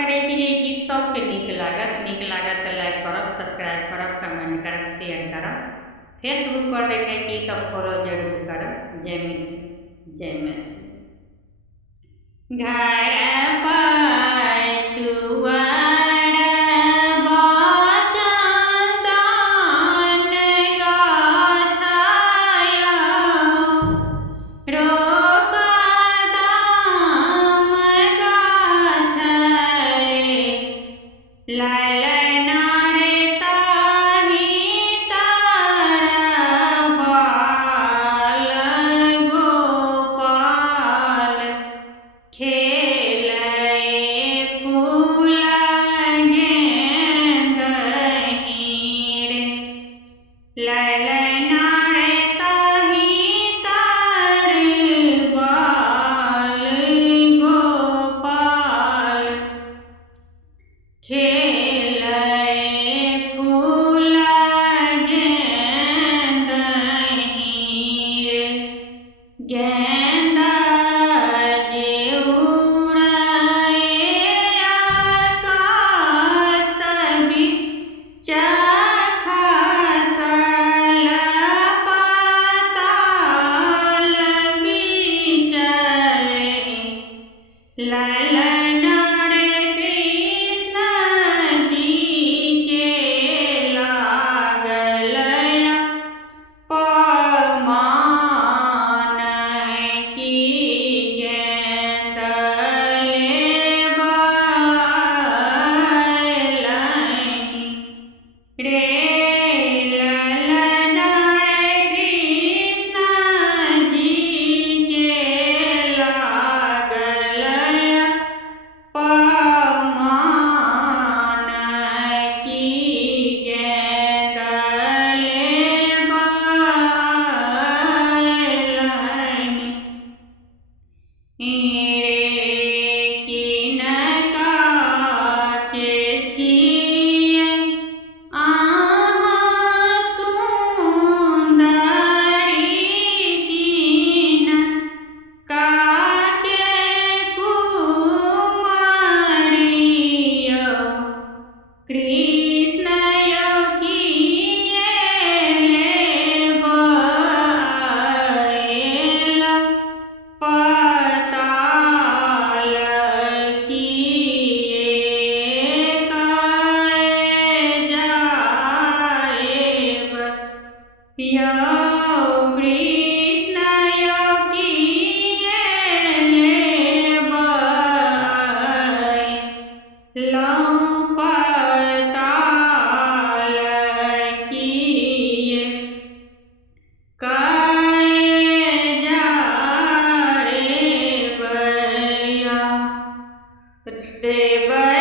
करै छी जे गीत सबके नीक लागत तऽ लाइक करब, सब्सक्राइब करब, कमेंट करब, शेयर करब। फेसबुक पर देखै छी तऽ फॉलो जरूर करब। जय मिथिला, जय मैथिली। घर पछुआर बचंदन गाछाया, रोप दाम गाछ रे, ललना रे ताहि तर बाल गोपाल, खेलै फूल गेंदहि रे, ललना रे ताहि तर बाल गोपाल, खेलै फूल गेंदहि रे। गेंदा जे उड़ै आकाश बीच खसल पाताल बीच रे, ललना रे कृष्ण जी के लागल पमान, की गेंद लेबलनि रे, ललना रे कृष्ण जी के लागल पमान, की गेंद लेबलनि रे। किनका के छियै अहाँ सुन्दरी, किनका के कुमारी यौ, कृष्ण यौ किए लेबअएलौ पताल, किए कए जाएब यौ, कृष्ण यौ किए लेबअएलौ पताल, किए कए जाएब यौ। देबै